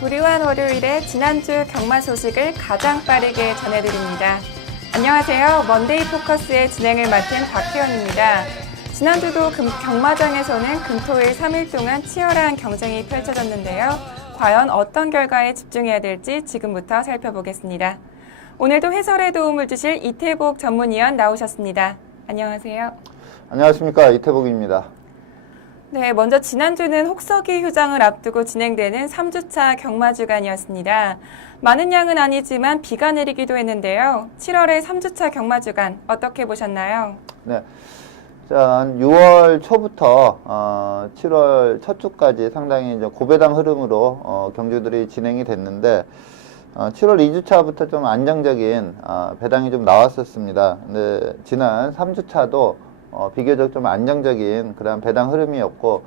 무료한 월요일에 지난주 경마 소식을 가장 빠르게 전해드립니다. 안녕하세요. 먼데이 포커스의 진행을 맡은 박혜원입니다. 지난주도 경마장에서는 금토일 3일 동안 치열한 경쟁이 펼쳐졌는데요. 과연 어떤 결과에 집중해야 될지 지금부터 살펴보겠습니다. 오늘도 해설에 도움을 주실 이태복 전문위원 나오셨습니다. 안녕하세요. 안녕하십니까, 이태복입니다. 네, 먼저 지난주는 혹서기 휴장을 앞두고 진행되는 3주차 경마주간이었습니다. 많은 양은 아니지만 비가 내리기도 했는데요. 7월의 3주차 경마주간 어떻게 보셨나요? 네, 자, 6월 초부터 7월 첫 주까지 상당히 이제 고배당 흐름으로 경주들이 진행이 됐는데 7월 2주차부터 좀 안정적인 배당이 좀 나왔었습니다. 근데 지난 3주차도 비교적 좀 안정적인 그런 배당 흐름이었고,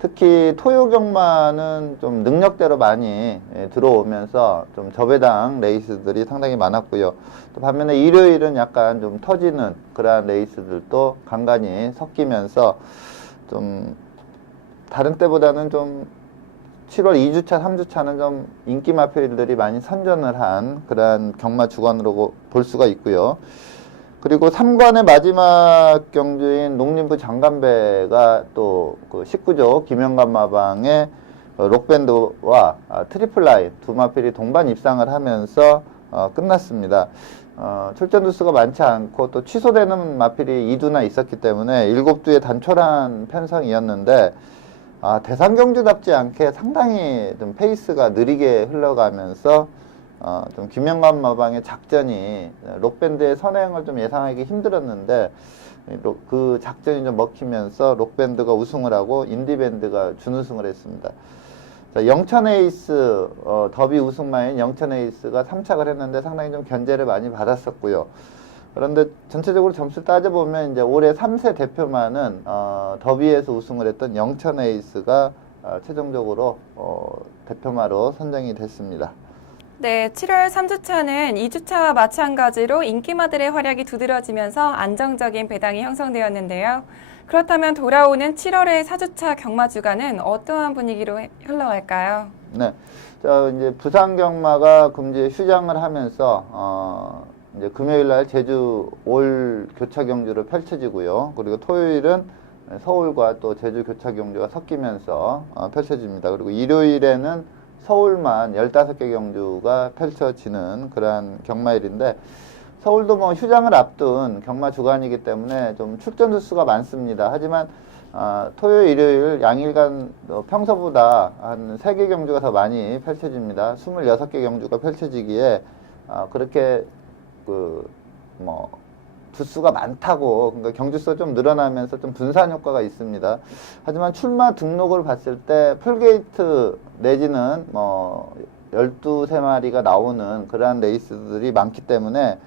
특히 토요 경마는 좀 능력대로 많이 들어오면서 좀 저배당 레이스들이 상당히 많았고요. 또 반면에 일요일은 약간 좀 터지는 그러한 레이스들도 간간히 섞이면서 좀 다른 때보다는 좀 7월 2주차, 3주차는 좀 인기 마필들이 많이 선전을 한 그러한 경마 주간으로 볼 수가 있고요. 그리고 3관의 마지막 경주인 농림부 장간배가 또 그 19조 김영감마방의 록밴드와 트리플라인 두 마필이 동반 입상을 하면서 끝났습니다. 출전 두수가 많지 않고 또 취소되는 마필이 2두나 있었기 때문에 7두의 단촐한 편성이었는데 대상 경주답지 않게 상당히 좀 페이스가 느리게 흘러가면서 좀 김영감 마방의 작전이 록밴드의 선행을 좀 예상하기 힘들었는데 그 작전이 좀 먹히면서 록밴드가 우승을 하고 인디밴드가 준우승을 했습니다. 자, 영천에이스 더비 우승마인 영천에이스가 3착을 했는데 상당히 좀 견제를 많이 받았었고요. 그런데 전체적으로 점수를 따져보면 이제 올해 3세 대표마는 더비에서 우승을 했던 영천에이스가 최종적으로 대표마로 선정이 됐습니다. 네, 7월 3주차는 2주차와 마찬가지로 인기마들의 활약이 두드러지면서 안정적인 배당이 형성되었는데요. 그렇다면 돌아오는 7월의 4주차 경마주간은 어떠한 분위기로 흘러갈까요? 네, 자, 이제 부산 경마가 금주에 휴장을 하면서 이제 금요일날 제주 올 교차 경주로 펼쳐지고요. 그리고 토요일은 서울과 또 제주 교차 경주가 섞이면서 펼쳐집니다. 그리고 일요일에는 서울만 15개 경주가 펼쳐지는 그러한 경마일인데, 서울도 뭐 휴장을 앞둔 경마 주간이기 때문에 좀 출전 수가 많습니다. 하지만 토요일, 일요일 양일간 평소보다 한 3개 경주가 더 많이 펼쳐집니다. 26개 경주가 펼쳐지기에 그렇게 두수가 많다고, 그러니까 경주수가 좀 늘어나면서 좀 분산 효과가 있습니다. 하지만 출마 등록을 봤을 때 풀게이트 내지는 12~3마리가 나오는 그러한 레이스들이 많기 때문에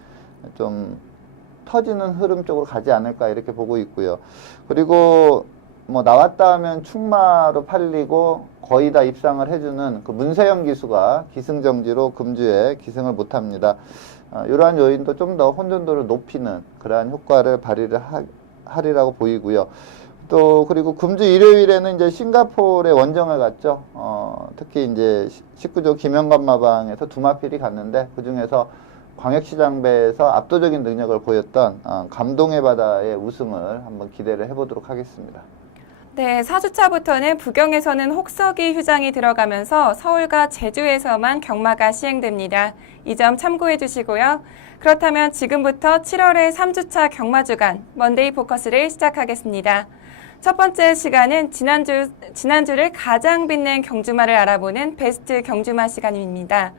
좀 터지는 흐름 쪽으로 가지 않을까 이렇게 보고 있고요. 그리고 나왔다 하면 충마로 팔리고 거의 다 입상을 해주는 그 문세영 기수가 기승정지로 금주에 기승을 못합니다. 이러한 요인도 좀 더 혼돈도를 높이는 그러한 효과를 발휘를 하리라고 보이고요. 또 그리고 금주 일요일에는 이제 싱가포르의 원정을 갔죠. 특히 이제 19조 김영감마방에서 두 마필이 갔는데, 그 중에서 광역시장배에서 압도적인 능력을 보였던 감동의 바다의 우승을 한번 기대를 해보도록 하겠습니다. 네, 4주차부터는 부경에서는 혹서기 휴장이 들어가면서 서울과 제주에서만 경마가 시행됩니다. 이 점 참고해 주시고요. 그렇다면 지금부터 7월의 3주차 경마주간 먼데이 포커스를 시작하겠습니다. 첫 번째 시간은 지난주를 가장 빛낸 경주마를 알아보는 베스트 경주마 시간입니다.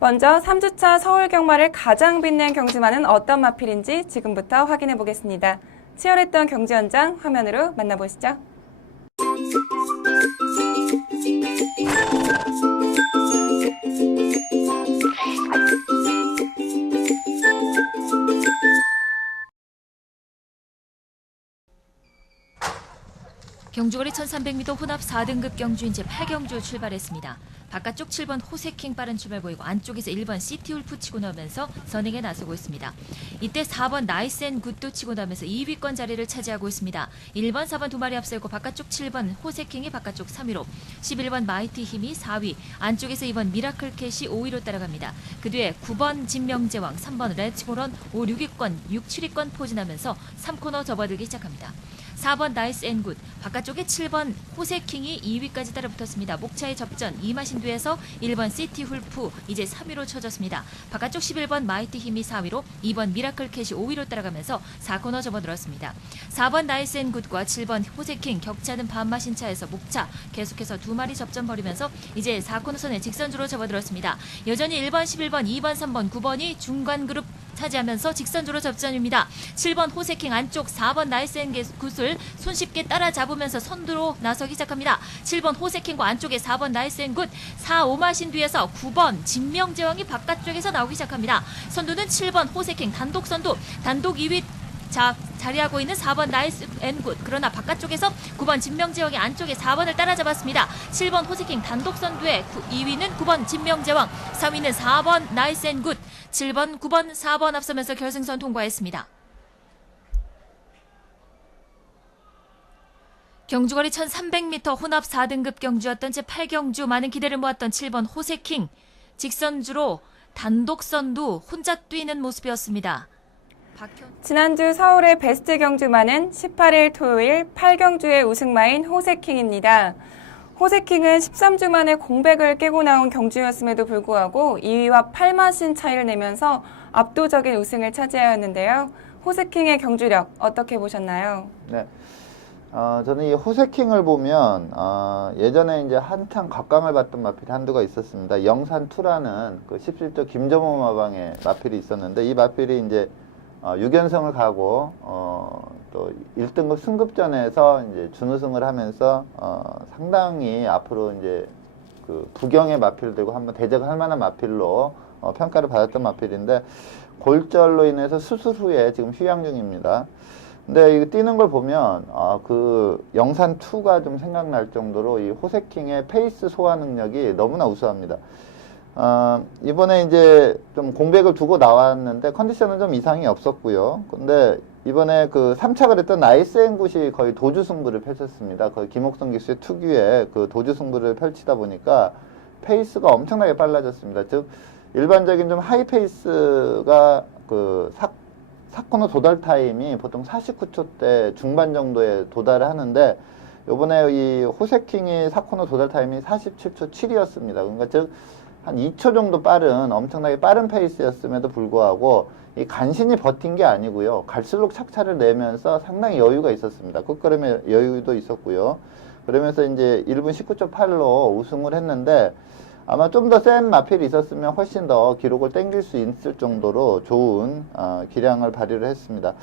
먼저 3주차 서울 경마를 가장 빛낸 경주마는 어떤 마필인지 지금부터 확인해 보겠습니다. 치열했던 경주 현장 화면으로 만나보시죠. 경주거리 1300m 혼합 4등급 경주인 제8경주 출발했습니다. 바깥쪽 7번 호세킹 빠른 출발 보이고 안쪽에서 1번 시티울프 치고 나오면서 선행에 나서고 있습니다. 이때 4번 나이스앤굿도 치고 나오면서 2위권 자리를 차지하고 있습니다. 1번, 4번 두 마리 앞서 있고 바깥쪽 7번 호세킹이 바깥쪽 3위로 11번 마이티 힘이 4위, 안쪽에서 2번 미라클캣이 5위로 따라갑니다. 그 뒤에 9번 진명제왕, 3번 레츠고런 5, 6위권, 6, 7위권 포진하면서 3코너 접어들기 시작합니다. 4번 나이스 앤 굿, 바깥쪽에 7번 호세킹이 2위까지 따라붙었습니다. 목차의 접전 이마신 뒤에서 1번 시티 훌프 이제 3위로 쳐졌습니다. 바깥쪽 11번 마이티 힘이 4위로 2번 미라클 캣이 5위로 따라가면서 4코너 접어들었습니다. 4번 나이스 앤 굿과 7번 호세킹 격차는 반마신 차에서 목차 계속해서 두 마리 접전 벌이면서 이제 4코너선에 직선주로 접어들었습니다. 여전히 1번, 11번, 2번, 3번, 9번이 중간 그룹 차지하면서 직선주로 접전입니다. 7번 호세킹 안쪽 4번 나이스 앤 굿을 손쉽게 따라잡으면서 선두로 나서기 시작합니다. 7번 호세킹과 안쪽에 4번 나이스 앤 굿, 4, 5마신 뒤에서 9번 진명제왕이 바깥쪽에서 나오기 시작합니다. 선두는 7번 호세킹 단독 선두, 단독 2위 자리하고 있는 4번 나이스 앤 굿. 그러나 바깥쪽에서 9번 진명제왕이 안쪽에 4번을 따라잡았습니다. 7번 호세킹 단독 선두에 2위는 9번 진명제왕, 3위는 4번 나이스 앤 굿. 7번, 9번, 4번 앞서면서 결승선 통과했습니다. 경주거리 1300m 혼합 4등급 경주였던 제8경주 많은 기대를 모았던 7번 호세킹. 직선주로 단독 선두 혼자 뛰는 모습이었습니다. 지난주 서울의 베스트 경주마는 18일 토요일 8경주의 우승마인 호세킹입니다. 호세킹은 13주 만에 공백을 깨고 나온 경주였음에도 불구하고 2위와 8마신 차이를 내면서 압도적인 우승을 차지하였는데요. 호세킹의 경주력 어떻게 보셨나요? 네. 저는 이 호세킹을 보면 예전에 이제 한창 각광을 받던 마필이 한두가 있었습니다. 영산2라는 그 17조 김정호 마방의 마필이 있었는데 이 마필이 이제 6연승을 가고 또 1등급 승급전에서 이제 준우승을 하면서 상당히 앞으로 이제 그 부경의 마필을 들고 한번 대적할 만한 마필로 평가를 받았던 마필인데 골절로 인해서 수술 후에 지금 휴양 중입니다. 근데 이거 뛰는 걸 보면 그 영산2가 좀 생각날 정도로 이 호세킹의 페이스 소화 능력이 너무나 우수합니다. 이번에 이제 좀 공백을 두고 나왔는데 컨디션은 좀 이상이 없었고요. 근데 이번에 그 3차가 됐던 나이스 앤 굿이 거의 도주 승부를 펼쳤습니다. 거의 김옥성 기수의 특유의 그 도주 승부를 펼치다 보니까 페이스가 엄청나게 빨라졌습니다. 즉 일반적인 좀 하이 페이스가 그 4코너 도달 타임이 보통 49초대 중반 정도에 도달을 하는데 요번에 이 호세킹이 4코너 도달 타임이 47초 7이었습니다. 그러니까 즉 한 2초 정도 빠른 엄청나게 빠른 페이스였음에도 불구하고 이 간신히 버틴 게 아니고요. 갈수록 착차를 내면서 상당히 여유가 있었습니다. 끝걸음에 여유도 있었고요. 그러면서 이제 1분 19초 8로 우승을 했는데 아마 좀 더 센 마필이 있었으면 훨씬 더 기록을 땡길 수 있을 정도로 좋은 기량을 발휘를 했습니다.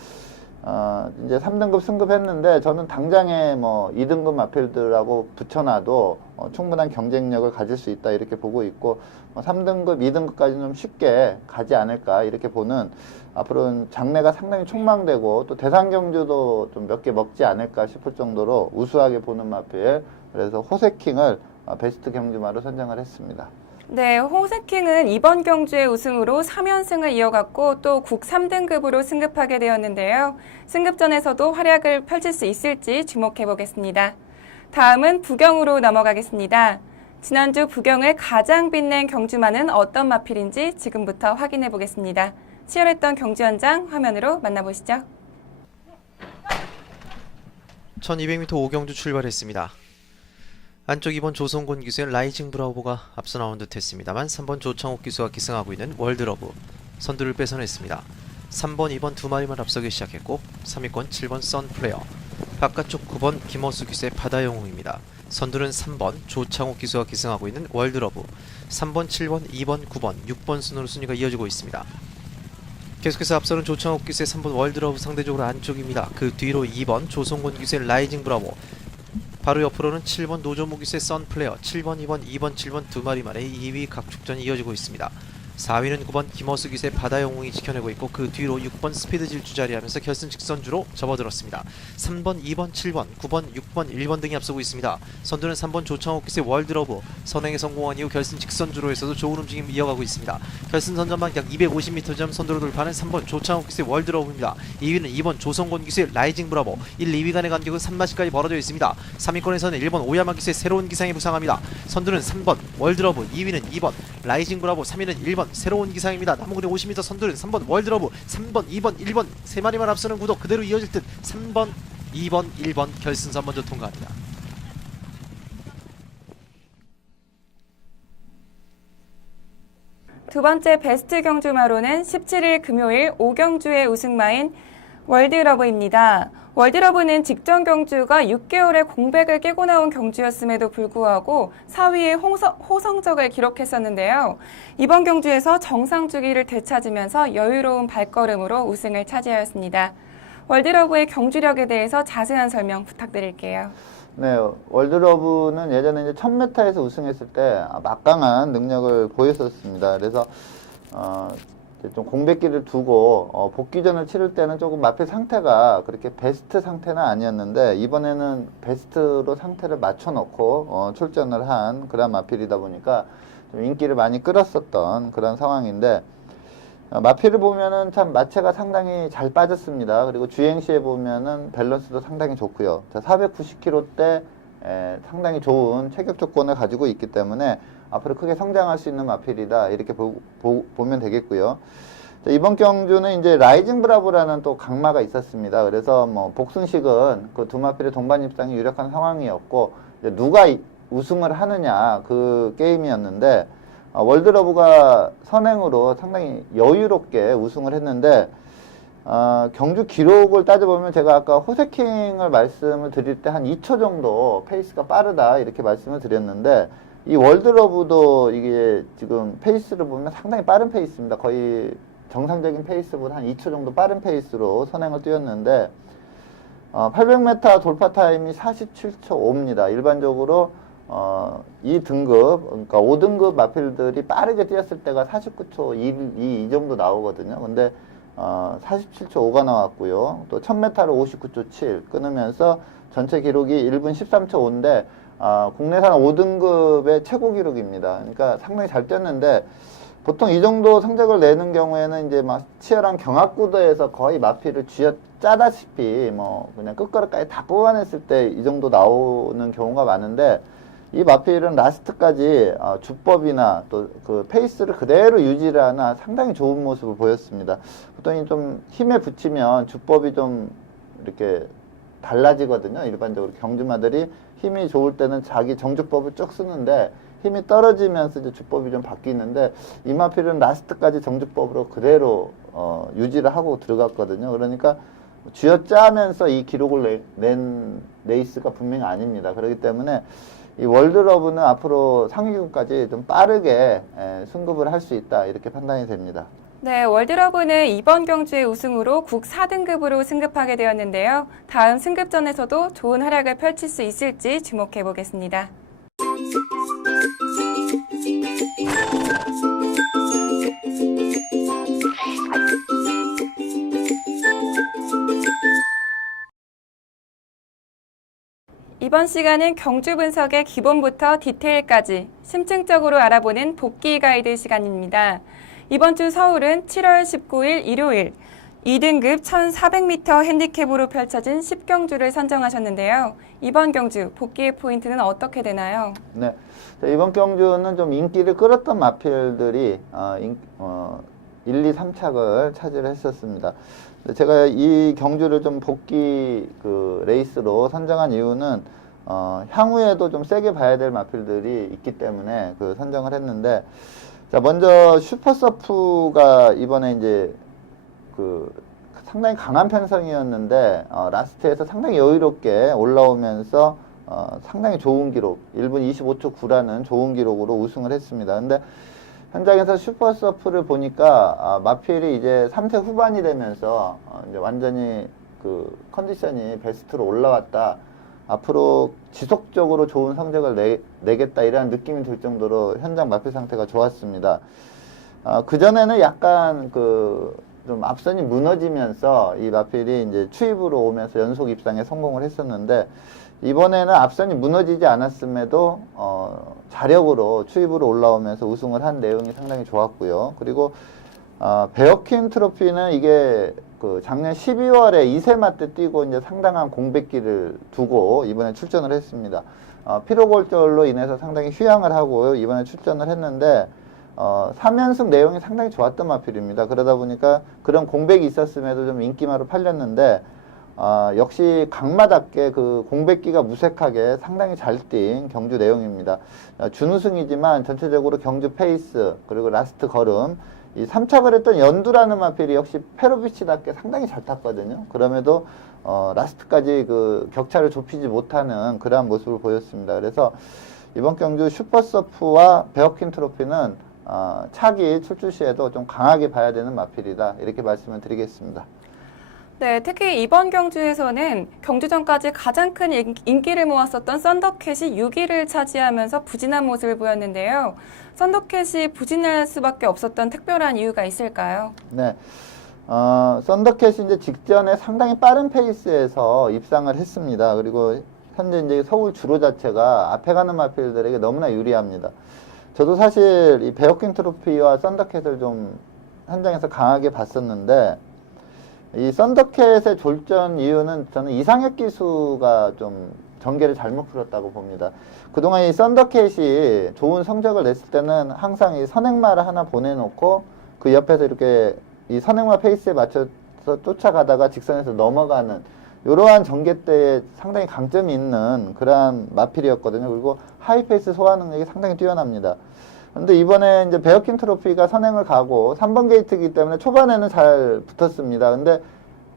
이제 3등급 승급했는데 저는 당장에 뭐 2등급 마필들하고 붙여놔도 충분한 경쟁력을 가질 수 있다 이렇게 보고 있고 3등급, 2등급까지는 좀 쉽게 가지 않을까 이렇게 보는 앞으로는 장래가 상당히 촉망되고 또 대상 경주도 좀 몇 개 먹지 않을까 싶을 정도로 우수하게 보는 마필, 그래서 호세킹을 베스트 경주마로 선정을 했습니다. 네, 호세킹은 이번 경주의 우승으로 3연승을 이어갔고 또 국 3등급으로 승급하게 되었는데요. 승급전에서도 활약을 펼칠 수 있을지 주목해 보겠습니다. 다음은 부경으로 넘어가겠습니다. 지난주 부경을 가장 빛낸 경주마는 어떤 마필인지 지금부터 확인해 보겠습니다. 치열했던 경주 현장 화면으로 만나보시죠. 1200m 5경주 출발했습니다. 안쪽 2번 조성곤 기수의 라이징 브라보가 앞서 나온 듯 했습니다만 3번 조창욱 기수가 기승하고 있는 월드러브 선두를 뺏어냈습니다. 3번, 2번 두 마리만 앞서기 시작했고 3위권 7번 선플레어, 바깥쪽 9번 김호수 기수의 바다영웅입니다. 선두는 3번 조창욱 기수가 기승하고 있는 월드러브, 3번, 7번, 2번, 9번, 6번 순으로 순위가 이어지고 있습니다. 계속해서 앞서는 조창욱 기수의 3번 월드러브 상대적으로 안쪽입니다. 그 뒤로 2번 조성곤 기수의 라이징 브라보, 바로 옆으로는 7번 노조무 기수의 선플레어, 7번, 2번, 2번, 7번 두 마리만의 2위 각축전이 이어지고 있습니다. 4위는 9번 김어수 기세 바다영웅이 지켜내고 있고 그 뒤로 6번 스피드 질주 자리하면서 결승 직선주로 접어들었습니다. 3번, 2번, 7번, 9번, 6번, 1번 등이 앞서고 있습니다. 선두는 3번 조창욱 기세 월드러브 선행에 성공한 이후 결승 직선주로에서도 좋은 움직임 이어가고 있습니다. 결승 선전방 약 250m 점 선두로 돌파하는 3번 조창욱 기세 월드러브입니다. 2위는 2번 조성곤 기세 라이징 브라보 1, 2위 간의 간격은 3마시까지 벌어져 있습니다. 3위권에서는 1번 오야마 기세 새로운 기상이 부상합니다. 선두는 3번 월드러브, 2위는 2번 라이징 브라보, 3위는 1번 새로운 기상입니다. 남은 50m 선두는 3번 월드러브, 3번, 2번, 1번 세 마리만 앞서는 구도 그대로 이어질 듯 3번, 2번, 1번 결승선 먼저 통과합니다. 두 번째 베스트 경주마로는 17일 금요일 5경주의 우승마인 월드러브입니다. 월드러브는 직전 경주가 6개월의 공백을 깨고 나온 경주였음에도 불구하고 4위의 호성적을 기록했었는데요. 이번 경주에서 정상 주기를 되찾으면서 여유로운 발걸음으로 우승을 차지하였습니다. 월드러브의 경주력에 대해서 자세한 설명 부탁드릴게요. 네, 월드러브는 예전에 이제 1000m에서 우승했을 때 막강한 능력을 보였었습니다. 그래서 이제 좀 공백기를 두고 복귀전을 치를 때는 조금 마필 상태가 그렇게 베스트 상태는 아니었는데 이번에는 베스트로 상태를 맞춰놓고 출전을 한 그런 마필이다 보니까 좀 인기를 많이 끌었었던 그런 상황인데 마필을 보면은 참 마체가 상당히 잘 빠졌습니다. 그리고 주행시에 보면은 밸런스도 상당히 좋고요. 490kg 대 상당히 좋은 체격 조건을 가지고 있기 때문에 앞으로 크게 성장할 수 있는 마필이다 이렇게 보면 되겠고요. 자, 이번 경주는 이제 라이징 브라보라는 또 강마가 있었습니다. 그래서 뭐 복승식은 그 두 마필의 동반 입상이 유력한 상황이었고 이제 누가 우승을 하느냐 그 게임이었는데 월드러브가 선행으로 상당히 여유롭게 우승을 했는데 경주 기록을 따져보면 제가 아까 호세킹을 말씀을 드릴 때 한 2초 정도 페이스가 빠르다 이렇게 말씀을 드렸는데 이 월드러브도 이게 지금 페이스를 보면 상당히 빠른 페이스입니다. 거의 정상적인 페이스보다 한 2초 정도 빠른 페이스로 선행을 뛰었는데 800m 돌파 타임이 47초 5입니다. 일반적으로 이 등급, 그러니까 5등급 마필들이 빠르게 뛰었을 때가 49초 2 정도 나오거든요. 근데 47초 5가 나왔고요. 또 1000m를 59초 7 끊으면서 전체 기록이 1분 13초 5인데 국내산 5등급의 최고 기록입니다. 그러니까 상당히 잘 뛰었는데 보통 이 정도 성적을 내는 경우에는 이제 막 치열한 경합구도에서 거의 마필을 쥐어짜다시피 뭐 그냥 끝걸이까지 다 뽑아냈을 때 이 정도 나오는 경우가 많은데 이 마필은 라스트까지 주법이나 또 그 페이스를 그대로 유지를 하나 상당히 좋은 모습을 보였습니다. 보통 좀 힘에 붙이면 주법이 좀 이렇게 달라지거든요. 일반적으로 경주마들이 힘이 좋을 때는 자기 정주법을 쭉 쓰는데 힘이 떨어지면서 이제 주법이 좀 바뀌는데 이 마필은 라스트까지 정주법으로 그대로 유지를 하고 들어갔거든요. 그러니까 쥐어짜면서 이 기록을 낸 레이스가 분명히 아닙니다. 그렇기 때문에 이 월드러브는 앞으로 상위권까지 좀 빠르게 승급을 할 수 있다 이렇게 판단이 됩니다. 네, 월드러브는 이번 경주의 우승으로 국 4등급으로 승급하게 되었는데요. 다음 승급전에서도 좋은 활약을 펼칠 수 있을지 주목해 보겠습니다. 이번 시간은 경주 분석의 기본부터 디테일까지 심층적으로 알아보는 복귀 가이드 시간입니다. 이번 주 서울은 7월 19일 일요일 2등급 1400m 핸디캡으로 펼쳐진 10경주를 선정하셨는데요. 이번 경주 복귀의 포인트는 어떻게 되나요? 네, 이번 경주는 좀 인기를 끌었던 마필들이 1, 2, 3착을 차지했었습니다. 제가 이 경주를 좀 복귀 그 레이스로 선정한 이유는 향후에도 좀 세게 봐야 될 마필들이 있기 때문에 그 선정을 했는데, 자, 먼저 슈퍼서프가 이번에 이제 그 상당히 강한 편성이었는데 라스트에서 상당히 여유롭게 올라오면서 상당히 좋은 기록 1분 25초 9라는 좋은 기록으로 우승을 했습니다. 근데 현장에서 슈퍼서프를 보니까 마필이 이제 3세 후반이 되면서 이제 완전히 그 컨디션이 베스트로 올라왔다. 앞으로 지속적으로 좋은 성적을 내겠다 이라는 느낌이 들 정도로 현장 마필 상태가 좋았습니다. 그전에는 약간 좀 앞선이 무너지면서 이 마필이 이제 추입으로 오면서 연속 입상에 성공을 했었는데, 이번에는 앞선이 무너지지 않았음에도 자력으로 추입으로 올라오면서 우승을 한 내용이 상당히 좋았고요. 그리고 베어킨 트로피는 이게 작년 12월에 2세마 때 뛰고 이제 상당한 공백기를 두고 이번에 출전을 했습니다. 피로골절로 인해서 상당히 휴양을 하고 이번에 출전을 했는데 3연승 내용이 상당히 좋았던 마필입니다. 그러다 보니까 그런 공백이 있었음에도 좀 인기마로 팔렸는데 역시 강마답게 그 공백기가 무색하게 상당히 잘 뛴 경주 내용입니다. 준우승이지만 전체적으로 경주 페이스 그리고 라스트 걸음 이 3착을 했던 연두라는 마필이 역시 페로비치답게 상당히 잘 탔거든요. 그럼에도 라스트까지 그 격차를 좁히지 못하는 그러한 모습을 보였습니다. 그래서 이번 경주 슈퍼서프와 베어킨 트로피는 차기 출주 시에도 좀 강하게 봐야 되는 마필이다, 이렇게 말씀을 드리겠습니다. 네, 특히 이번 경주에서는 경주전까지 가장 큰 인기를 모았었던 썬더캣이 6위를 차지하면서 부진한 모습을 보였는데요. 썬더캣이 부진할 수밖에 없었던 특별한 이유가 있을까요? 네. 썬더캣이 이제 직전에 상당히 빠른 페이스에서 입상을 했습니다. 그리고 현재 이제 서울 주로 자체가 앞에 가는 마필들에게 너무나 유리합니다. 저도 사실 이 베어킨 트로피와 썬더캣을 좀 현장에서 강하게 봤었는데, 이 썬더캣의 졸전 이유는 저는 이상혁 기수가 좀 전개를 잘못 풀었다고 봅니다. 그동안 이 썬더캣이 좋은 성적을 냈을 때는 항상 이 선행마를 하나 보내놓고 그 옆에서 이렇게 이 선행마 페이스에 맞춰서 쫓아가다가 직선에서 넘어가는 이러한 전개 때에 상당히 강점이 있는 그러한 마필이었거든요. 그리고 하이페이스 소화 능력이 상당히 뛰어납니다. 근데 이번에 이제 베어킨 트로피가 선행을 가고 3번 게이트이기 때문에 초반에는 잘 붙었습니다. 근데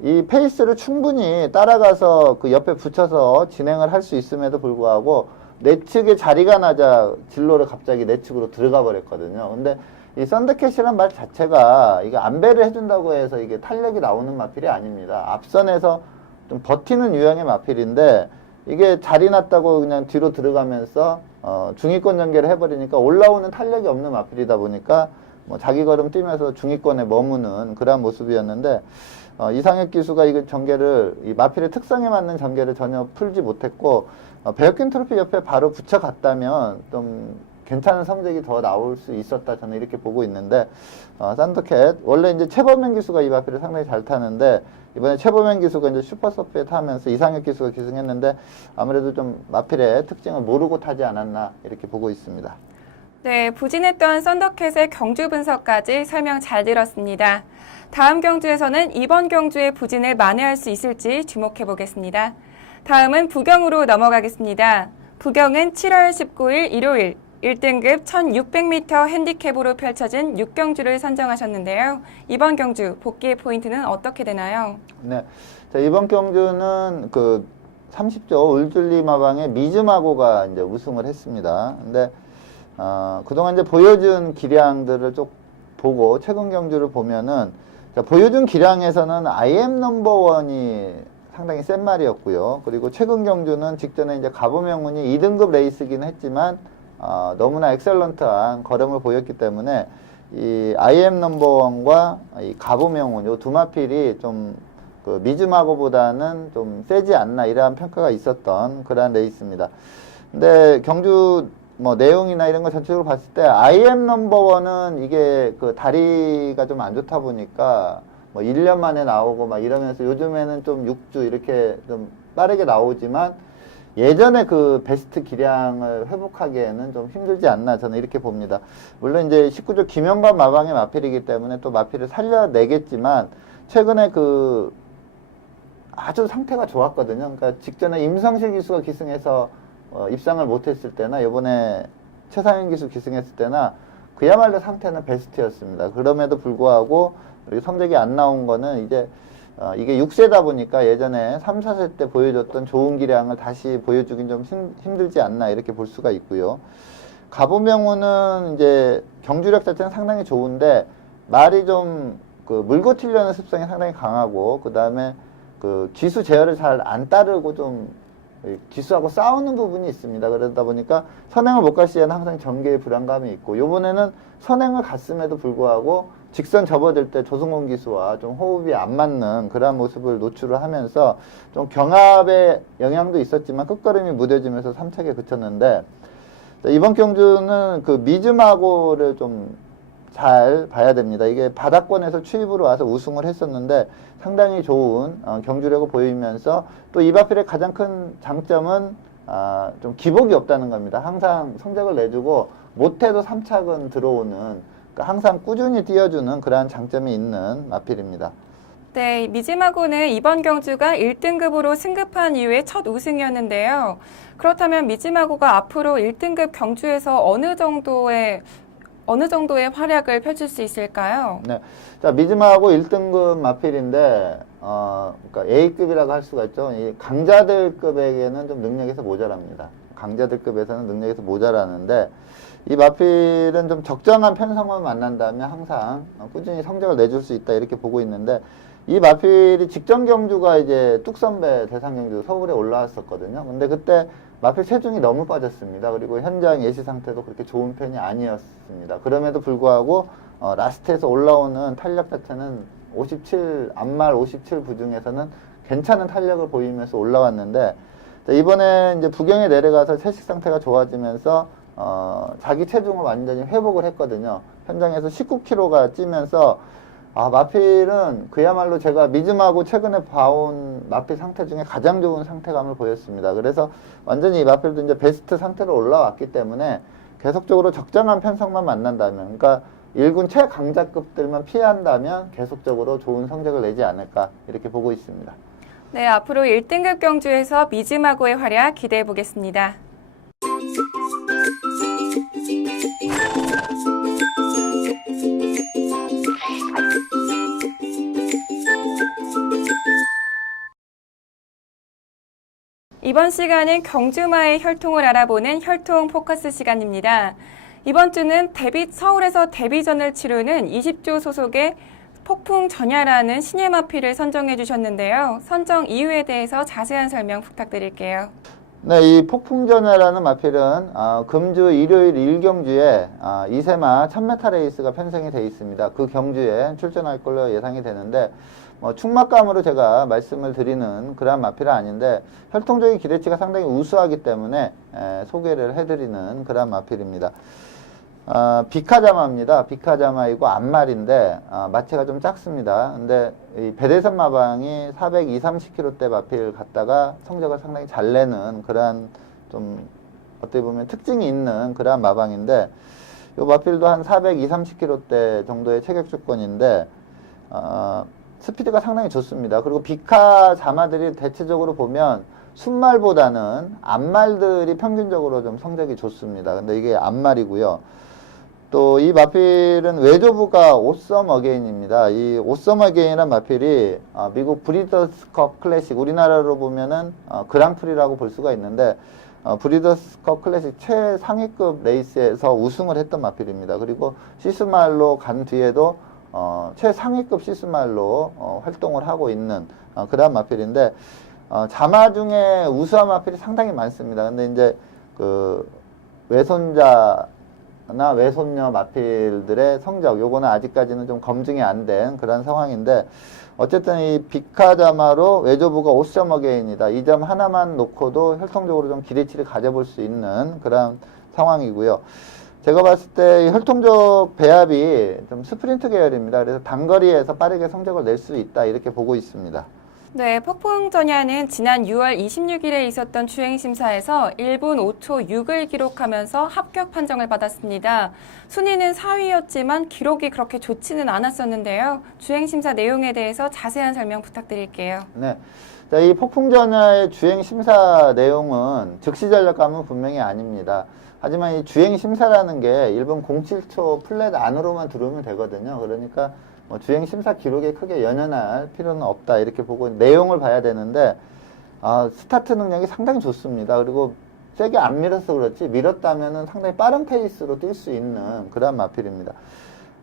이 페이스를 충분히 따라가서 그 옆에 붙여서 진행을 할 수 있음에도 불구하고 내측에 자리가 나자 진로를 갑자기 내측으로 들어가 버렸거든요. 근데 이 썬더캣이란 말 자체가 이게 안배를 해준다고 해서 이게 탄력이 나오는 마필이 아닙니다. 앞선에서 좀 버티는 유형의 마필인데, 이게 자리 났다고 그냥 뒤로 들어가면서 중위권 전개를 해버리니까 올라오는 탄력이 없는 마필이다 보니까 뭐 자기 걸음 뛰면서 중위권에 머무는 그러한 모습이었는데, 이상혁 기수가 이 전개를, 이 마필의 특성에 맞는 전개를 전혀 풀지 못했고, 베어킨 트로피 옆에 바로 붙여갔다면 좀 괜찮은 성적이 더 나올 수 있었다, 저는 이렇게 보고 있는데, 썬더캣 원래 이제 최범현 기수가 이 마필을 상당히 잘 타는데, 이번에 최범현 기수가 이제 슈퍼서프에 타면서 이상혁 기수가 기승했는데, 아무래도 좀 마필의 특징을 모르고 타지 않았나, 이렇게 보고 있습니다. 네, 부진했던 썬더캣의 경주 분석까지 설명 잘 들었습니다. 다음 경주에서는 이번 경주의 부진을 만회할 수 있을지 주목해 보겠습니다. 다음은 부경으로 넘어가겠습니다. 부경은 7월 19일 일요일 1등급 1600m 핸디캡으로 펼쳐진 6경주를 선정하셨는데요. 이번 경주 복귀의 포인트는 어떻게 되나요? 네. 자, 이번 경주는 30조 울줄리 마방의 미즈마고가 이제 우승을 했습니다. 근데 그동안 이제 보여준 기량들을 쭉 보고 최근 경주를 보면은, 자, 보여준 기량에서는 IM 넘버원이 상당히 센 말이었고요. 그리고 최근 경주는 직전에 이제 가보명운이 2등급 레이스긴 했지만 너무나 엑셀런트한 걸음을 보였기 때문에 이 IM 넘버원과 이 가보명운 요 두 마필이 좀 미즈마고보다는 좀 세지 않나, 이러한 평가가 있었던 그러한 레이스입니다. 근데 경주 뭐 내용이나 이런 거 전체적으로 봤을 때 IM 넘버원은 이게 다리가 좀 안 좋다 보니까 뭐 1년 만에 나오고 막 이러면서 요즘에는 좀 6주 이렇게 좀 빠르게 나오지만 예전에 그 베스트 기량을 회복하기에는 좀 힘들지 않나, 저는 이렇게 봅니다. 물론 이제 19조 김영관 마방의 마필이기 때문에 또 마필을 살려내겠지만, 최근에 아주 상태가 좋았거든요. 그러니까 직전에 임성실 기수가 기승해서 입상을 못했을 때나, 이번에 최상현 기수 기승했을 때나 그야말로 상태는 베스트였습니다. 그럼에도 불구하고 성적이 안 나온 거는 이제 이게 6세다 보니까 예전에 3, 4세 때 보여줬던 좋은 기량을 다시 보여주긴 좀 힘들지 않나, 이렇게 볼 수가 있고요. 가보명운은 이제 경주력 자체는 상당히 좋은데 말이 좀 물고 튀려는 습성이 상당히 강하고, 그 다음에 기수 제어를 잘 안 따르고 좀 기수하고 싸우는 부분이 있습니다. 그러다 보니까 선행을 못 갈 시에는 항상 전개의 불안감이 있고, 요번에는 선행을 갔음에도 불구하고 직선 접어들 때 조승곤 기수와 좀 호흡이 안 맞는 그런 모습을 노출을 하면서 좀 경합의 영향도 있었지만 끝걸음이 무뎌지면서 3착에 그쳤는데, 이번 경주는 그 미즈마고를 좀 잘 봐야 됩니다. 이게 바닥권에서 추입으로 와서 우승을 했었는데 상당히 좋은 경주력을 보이면서, 또 이바필의 가장 큰 장점은 좀 기복이 없다는 겁니다. 항상 성적을 내주고 못해도 3착은 들어오는, 그러니까 항상 꾸준히 띄워주는 그러한 장점이 있는 마필입니다. 네, 미즈마고는 이번 경주가 1등급으로 승급한 이후에 첫 우승이었는데요. 그렇다면 미즈마고가 앞으로 1등급 경주에서 어느 정도의 활약을 펼칠 수 있을까요? 네. 자, 미즈마고 1등급 마필인데, 그러니까 A급이라고 할 수가 있죠. 이 강자들급에게는 좀 능력에서 모자랍니다. 강자들급에서는 능력에서 모자라는데, 이 마필은 좀 적정한 편성을 만난다면 항상 꾸준히 성적을 내줄 수 있다, 이렇게 보고 있는데, 이 마필이 직전 경주가 이제 뚝선배 대상 경주 서울에 올라왔었거든요. 근데 그때 마필 체중이 너무 빠졌습니다. 그리고 현장 예시 상태도 그렇게 좋은 편이 아니었습니다. 그럼에도 불구하고 라스트에서 올라오는 탄력 자체는 57, 앞말 57 부중에서는 괜찮은 탄력을 보이면서 올라왔는데, 이번에 이제 부경에 내려가서 채식 상태가 좋아지면서 자기 체중을 완전히 회복을 했거든요. 현장에서 19kg가 찌면서, 마필은 그야말로 제가 미즈마고 최근에 봐온 마필 상태 중에 가장 좋은 상태감을 보였습니다. 그래서 완전히 이 마필도 이제 베스트 상태로 올라왔기 때문에 계속적으로 적정한 편성만 만난다면, 그러니까 1군 최강자급들만 피한다면 계속적으로 좋은 성적을 내지 않을까, 이렇게 보고 있습니다. 네, 앞으로 1등급 경주에서 미즈마고의 활약 기대해 보겠습니다. 이번 시간은 경주마의 혈통을 알아보는 혈통 포커스 시간입니다. 이번 주는 서울에서 데뷔전을 치르는 20조 소속의 폭풍전야라는 신예 마필을 선정해 주셨는데요. 선정 이유에 대해서 자세한 설명 부탁드릴게요. 네, 이 폭풍전야라는 마필은 금주 일요일 1경주에 이세마 1000m 레이스가 편성이 되어 있습니다. 그 경주에 출전할 걸로 예상이 되는데, 충막감으로 제가 말씀을 드리는 그런 마필은 아닌데, 혈통적인 기대치가 상당히 우수하기 때문에 소개를 해드리는 그런 마필입니다. 비카자마입니다. 비카자마이고 앞말인데 마체가 좀 작습니다. 근데 이 배대선 마방이 420, 30kg대 마필 갔다가 성적을 상당히 잘 내는 그러한 좀 어떻게 보면 특징이 있는 그러한 마방인데, 이 마필도 한 420, 30kg대 정도의 체격 조건인데 스피드가 상당히 좋습니다. 그리고 비카자마들이 대체적으로 보면 순말보다는 앞말들이 평균적으로 좀 성적이 좋습니다. 근데 이게 앞말이고요. 또 이 마필은 외조부가 오썸 어게인입니다. 이 오썸 어게인이란 마필이 미국 브리더스컵 클래식, 우리나라로 보면은 그랑프리라고 볼 수가 있는데, 브리더스컵 클래식 최상위급 레이스에서 우승을 했던 마필입니다. 그리고 시스말로 간 뒤에도 최상위급 시스말로 활동을 하고 있는 그런 마필인데, 자마 중에 우수한 마필이 상당히 많습니다. 근데 이제 그 외손자나 외손녀 마필들의 성적, 요거는 아직까지는 좀 검증이 안 된 그런 상황인데, 어쨌든 이 비카자마로 외조부가 오썸 어게인이다, 이 점 하나만 놓고도 혈통적으로 좀 기대치를 가져볼 수 있는 그런 상황이고요. 제가 봤을 때 혈통적 배합이 좀 스프린트 계열입니다. 그래서 단거리에서 빠르게 성적을 낼 수 있다, 이렇게 보고 있습니다. 네, 폭풍전야는 지난 6월 26일에 있었던 주행심사에서 1분 5초 6을 기록하면서 합격 판정을 받았습니다. 순위는 4위였지만 기록이 그렇게 좋지는 않았었는데요. 주행심사 내용에 대해서 자세한 설명 부탁드릴게요. 네. 자, 이 폭풍전야의 주행심사 내용은 즉시 전력감은 분명히 아닙니다. 하지만 이 주행심사라는 게 1분 07초 플랫 안으로만 들어오면 되거든요. 그러니까 주행심사 기록에 크게 연연할 필요는 없다, 이렇게 보고 내용을 봐야 되는데, 스타트 능력이 상당히 좋습니다. 그리고 세게 안 밀어서 그렇지, 밀었다면은 상당히 빠른 페이스로 뛸 수 있는 그런 마필입니다.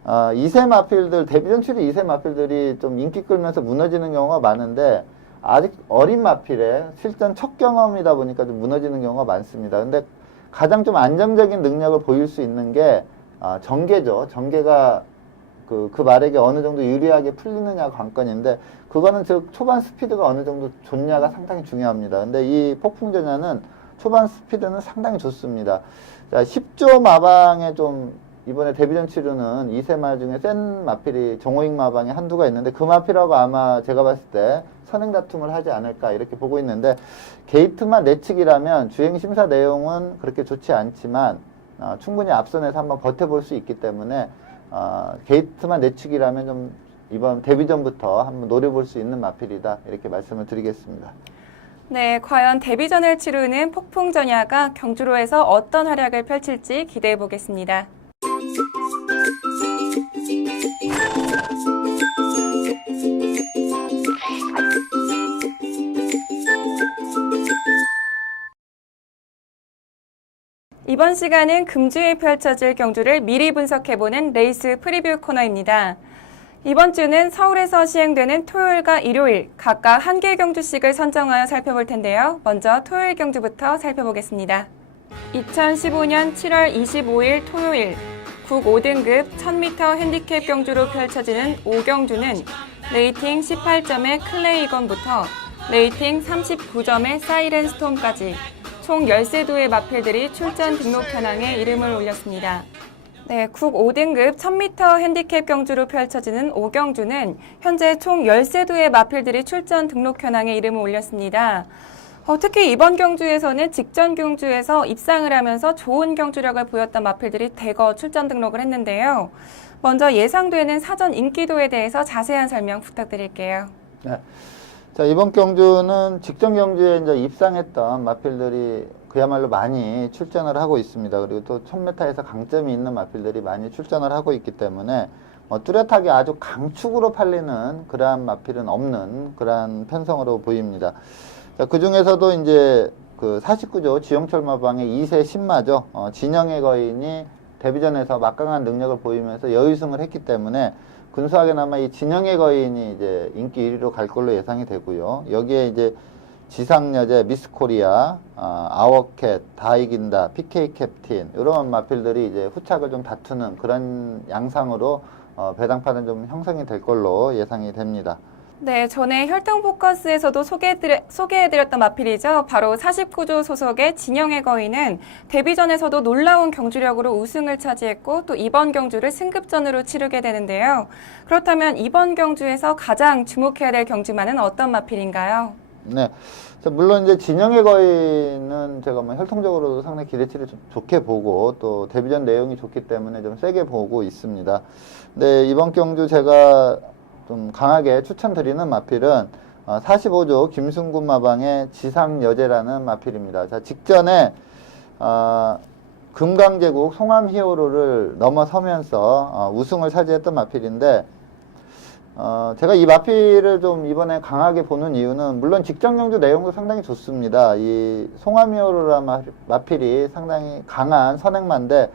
2세 마필들, 데뷔전 출이 2세 마필들이 좀 인기 끌면서 무너지는 경우가 많은데, 아직 어린 마필에 실전 첫 경험이다 보니까 좀 무너지는 경우가 많습니다. 근데 가장 좀 안정적인 능력을 보일 수 있는 게 전개죠. 전개가 그 말에게 어느 정도 유리하게 풀리느냐가 관건인데, 그거는 즉 초반 스피드가 어느 정도 좋냐가 상당히 중요합니다. 근데 이 폭풍전야는 초반 스피드는 상당히 좋습니다. 자, 10조 마방에 좀 이번에 데뷔전 치르는 2세마 중에 센 마필이 정호익 마방에 한두가 있는데, 그 마필하고 아마 제가 봤을 때 선행 다툼을 하지 않을까 이렇게 보고 있는데, 게이트만 내측이라면 주행 심사 내용은 그렇게 좋지 않지만 충분히 앞선에서 한번 버텨볼 수 있기 때문에 게이트만 내측이라면 좀 이번 데뷔전부터 한번 노려볼 수 있는 마필이다 이렇게 말씀을 드리겠습니다. 네, 과연 데뷔전을 치르는 폭풍전야가 경주로에서 어떤 활약을 펼칠지 기대해 보겠습니다. 이번 시간은 금주에 펼쳐질 경주를 미리 분석해보는 레이스 프리뷰 코너입니다. 이번 주는 서울에서 시행되는 토요일과 일요일 각각 한 개 경주씩을 선정하여 살펴볼 텐데요. 먼저 토요일 경주부터 살펴보겠습니다. 2015년 7월 25일 토요일 국 5등급 1000m 핸디캡 경주로 펼쳐지는 5경주는 레이팅 18점의 클레이건부터 레이팅 39점의 사이렌 스톰까지 총 13도의 마필들이 출전 등록 현황에 이름을 올렸습니다. 네, 국 5등급 1000m 핸디캡 경주로 펼쳐지는 5경주는 현재 총 13도의 마필들이 출전 등록 현황에 이름을 올렸습니다. 특히 이번 경주에서는 직전 경주에서 입상을 하면서 좋은 경주력을 보였던 마필들이 대거 출전 등록을 했는데요. 먼저 예상되는 사전 인기도에 대해서 자세한 설명 부탁드릴게요. 네. 자, 이번 경주는 직전 경주에 이제 입상했던 마필들이 그야말로 많이 출전을 하고 있습니다. 그리고 또 1000m에서 강점이 있는 마필들이 많이 출전을 하고 있기 때문에 뚜렷하게 아주 강축으로 팔리는 그러한 마필은 없는 그러한 편성으로 보입니다. 자, 그 중에서도 이제 그 49조 지영철 마방의 2세 신마죠. 진영의 거인이 데뷔전에서 막강한 능력을 보이면서 여유승을 했기 때문에 근소하게나마 이 진영의 거인이 이제 인기 1위로 갈 걸로 예상이 되고요. 여기에 이제 지상여제, 미스코리아, 아워캣, 다 이긴다, PK 캡틴 이런 마필들이 이제 후착을 좀 다투는 그런 양상으로 배당판은 좀 형성이 될 걸로 예상이 됩니다. 네, 전에 혈통포커스에서도 소개해드렸던 마필이죠. 바로 49조 소속의 진영의 거인은 데뷔전에서도 놀라운 경주력으로 우승을 차지했고 또 이번 경주를 승급전으로 치르게 되는데요. 그렇다면 이번 경주에서 가장 주목해야 될 경주마는 어떤 마필인가요? 네. 자, 물론 이제 진영의 거인은 제가 뭐 혈통적으로도 상당히 기대치를 좀 좋게 보고 또 데뷔전 내용이 좋기 때문에 좀 세게 보고 있습니다. 근데 이번 경주 제가 좀 강하게 추천드리는 마필은 45조 김승군 마방의 지상여제라는 마필입니다. 자, 직전에 금강제국 송암 히어로를 넘어서면서 우승을 차지했던 마필인데 제가 이 마필을 좀 이번에 강하게 보는 이유는 물론 직전 경주 내용도 상당히 좋습니다. 이 송암 히어로라는 마필이 상당히 강한 선행마인데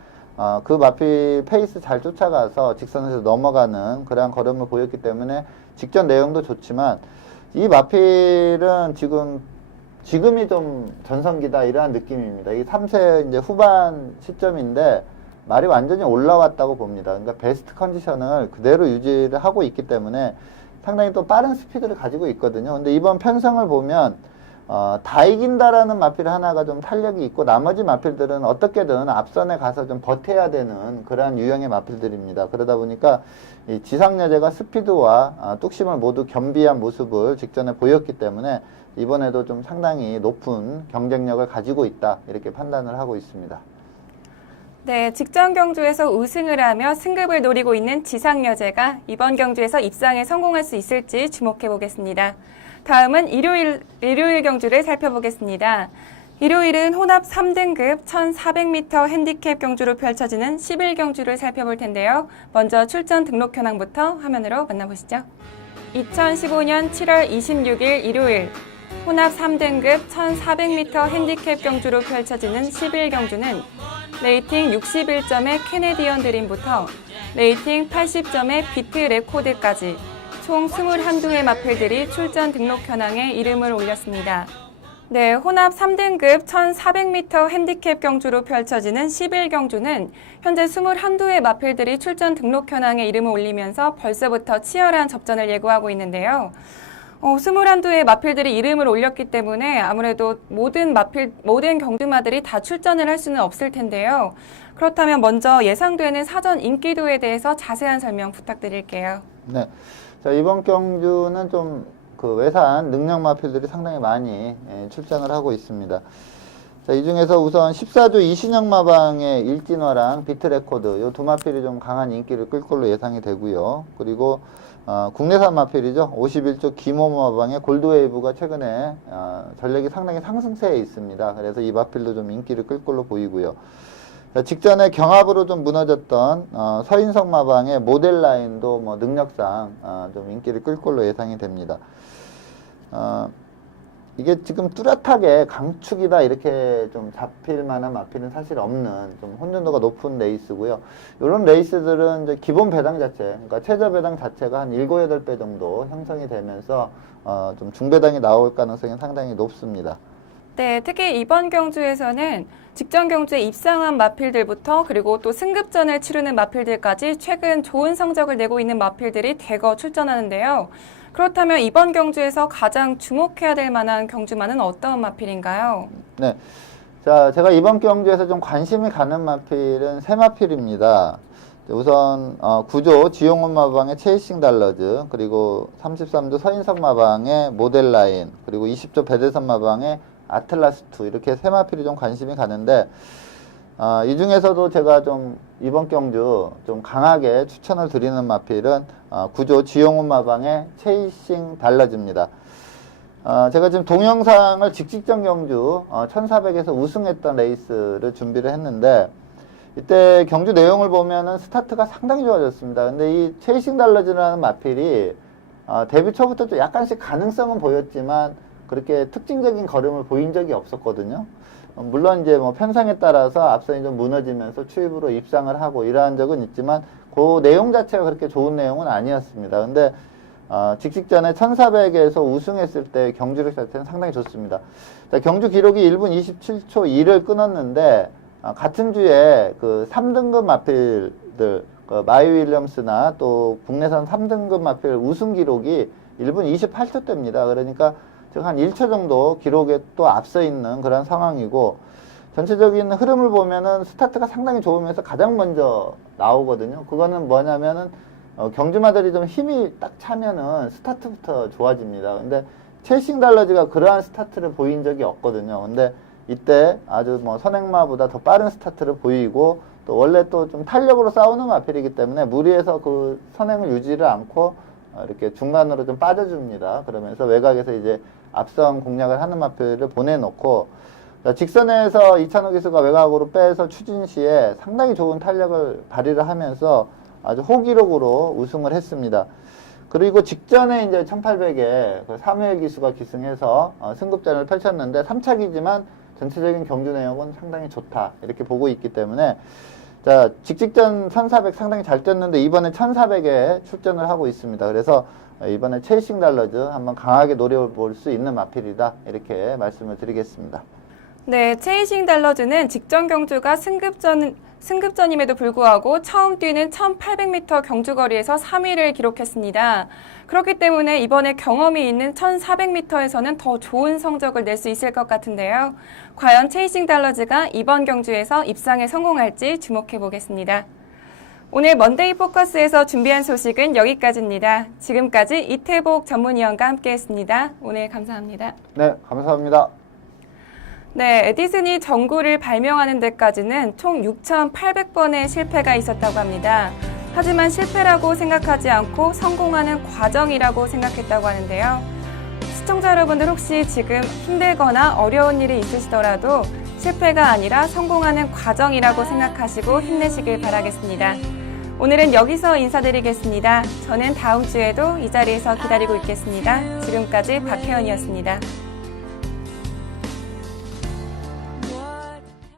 그 마필 페이스 잘 쫓아가서 직선에서 넘어가는 그러한 걸음을 보였기 때문에 직전 내용도 좋지만 이 마필은 지금이 좀 전성기다 이러한 느낌입니다. 이 3세 이제 후반 시점인데 말이 완전히 올라왔다고 봅니다. 그러니까 베스트 컨디션을 그대로 유지를 하고 있기 때문에 상당히 또 빠른 스피드를 가지고 있거든요. 근데 이번 편성을 보면 다 이긴다라는 마필 하나가 좀 탄력이 있고 나머지 마필들은 어떻게든 앞선에 가서 좀 버텨야 되는 그러한 유형의 마필들입니다. 그러다 보니까 이 지상여제가 스피드와 뚝심을 모두 겸비한 모습을 직전에 보였기 때문에 이번에도 좀 상당히 높은 경쟁력을 가지고 있다 이렇게 판단을 하고 있습니다. 네, 직전 경주에서 우승을 하며 승급을 노리고 있는 지상여제가 이번 경주에서 입상에 성공할 수 있을지 주목해 보겠습니다. 다음은 일요일 경주를 살펴보겠습니다. 일요일은 혼합 3등급 1400m 핸디캡 경주로 펼쳐지는 11경주를 살펴볼 텐데요. 먼저 출전 등록 현황부터 화면으로 만나보시죠. 2015년 7월 26일 일요일 혼합 3등급 1400m 핸디캡 경주로 펼쳐지는 11경주는 레이팅 61점의 캐네디언 드림부터 레이팅 80점의 비트 레코드까지 총 21두의 마필들이 출전 등록 현황에 이름을 올렸습니다. 네, 혼합 3등급 1400m 핸디캡 경주로 펼쳐지는 11경주는 현재 21두의 마필들이 출전 등록 현황에 이름을 올리면서 벌써부터 치열한 접전을 예고하고 있는데요. 21두의 마필들이 이름을 올렸기 때문에 아무래도 모든 경주마들이 다 출전을 할 수는 없을 텐데요. 그렇다면 먼저 예상되는 사전 인기도에 대해서 자세한 설명 부탁드릴게요. 네. 자, 이번 경주는 좀 외산 능력 마필들이 상당히 많이 출전을 하고 있습니다. 자, 이 중에서 우선 14조 이신영 마방의 일진화랑 비트레코드 이 두 마필이 좀 강한 인기를 끌 걸로 예상이 되고요. 그리고 국내산 마필이죠. 51조 김호 마방의 골드웨이브가 최근에 전력이 상당히 상승세에 있습니다. 그래서 이 마필도 좀 인기를 끌 걸로 보이고요. 자, 직전에 경합으로 좀 무너졌던 서인성 마방의 모델 라인도 뭐 능력상 좀 인기를 끌 걸로 예상이 됩니다. 이게 지금 뚜렷하게 강축이다 이렇게 좀 잡힐 만한 마필은 사실 없는 좀 혼돈도가 높은 레이스고요. 이런 레이스들은 이제 기본 배당 자체, 그러니까 최저 배당 자체가 한 7, 8배 정도 형성이 되면서 좀 중배당이 나올 가능성이 상당히 높습니다. 네, 특히 이번 경주에서는 직전 경주에 입상한 마필들부터 그리고 또 승급전을 치르는 마필들까지 최근 좋은 성적을 내고 있는 마필들이 대거 출전하는데요. 그렇다면 이번 경주에서 가장 주목해야 될 만한 경주마는 어떤 마필인가요? 네. 자, 제가 이번 경주에서 좀 관심이 가는 마필은 세 마필입니다. 우선 9조 지용훈 마방의 체이싱 달러즈, 그리고 33조 서인석 마방의 모델 라인, 그리고 20조 배대선 마방의 아틀라스2 이렇게 세 마필이 좀 관심이 가는데 이 중에서도 제가 좀 이번 경주 좀 강하게 추천을 드리는 마필은 9조 지용훈 마방의 체이싱 달러즈입니다. 제가 지금 동영상을 직직전 경주 1400에서 우승했던 레이스를 준비를 했는데 이때 경주 내용을 보면은 스타트가 상당히 좋아졌습니다. 근데 이 체이싱 달러즈라는 마필이 데뷔 초부터 좀 약간씩 가능성은 보였지만 그렇게 특징적인 걸음을 보인 적이 없었거든요. 물론 이제 뭐 편성에 따라서 앞선이 좀 무너지면서 추입으로 입상을 하고 이러한 적은 있지만 그 내용 자체가 그렇게 좋은 내용은 아니었습니다. 근데 직직전에 1400에서 우승했을 때 경주력 자체는 상당히 좋습니다. 자, 경주 기록이 1분 27초 2를 끊었는데 같은 주에 그 3등급 마필들 마이 윌리엄스나 또 국내산 3등급 마필 우승 기록이 1분 28초대입니다. 그러니까 즉 한 1초 정도 기록에 또 앞서 있는 그런 상황이고 전체적인 흐름을 보면은 스타트가 상당히 좋으면서 가장 먼저 나오거든요. 그거는 뭐냐면은 경주마들이 좀 힘이 딱 차면은 스타트부터 좋아집니다. 근데 체이싱 달러즈가 그러한 스타트를 보인 적이 없거든요. 근데 이때 아주 뭐 선행마보다 더 빠른 스타트를 보이고 또 원래 또 좀 탄력으로 싸우는 마필이기 때문에 무리해서 그 선행을 유지를 않고 이렇게 중간으로 좀 빠져줍니다. 그러면서 외곽에서 이제 앞선 공략을 하는 마필을 보내놓고 직선에서 이찬호 기수가 외곽으로 빼서 추진 시에 상당히 좋은 탄력을 발휘를 하면서 아주 호기록으로 우승을 했습니다. 그리고 직전에 이제 1800에 그 사무엘 기수가 기승해서 승급전을 펼쳤는데 3차기지만 전체적인 경주 내용은 상당히 좋다 이렇게 보고 있기 때문에 자, 직직전 1400 상당히 잘 뛰었는데 이번에 1400에 출전을 하고 있습니다. 그래서 이번에 체이싱 달러즈 한번 강하게 노려볼 수 있는 마필이다 이렇게 말씀을 드리겠습니다. 네, 체이싱 달러즈는 직전 경주가 승급전임에도 불구하고 처음 뛰는 1800m 경주거리에서 3위를 기록했습니다. 그렇기 때문에 이번에 경험이 있는 1400m에서는 더 좋은 성적을 낼 수 있을 것 같은데요. 과연 체이싱 달러즈가 이번 경주에서 입상에 성공할지 주목해 보겠습니다. 오늘 먼데이 포커스에서 준비한 소식은 여기까지입니다. 지금까지 이태복 전문위원과 함께했습니다. 오늘 감사합니다. 네, 감사합니다. 네, 에디슨이 전구를 발명하는 데까지는 총 6,800번의 실패가 있었다고 합니다. 하지만 실패라고 생각하지 않고 성공하는 과정이라고 생각했다고 하는데요. 시청자 여러분들 혹시 지금 힘들거나 어려운 일이 있으시더라도 실패가 아니라 성공하는 과정이라고 생각하시고 힘내시길 바라겠습니다. 오늘은 여기서 인사드리겠습니다. 저는 다음 주에도 이 자리에서 기다리고 있겠습니다. 지금까지 박혜원이었습니다.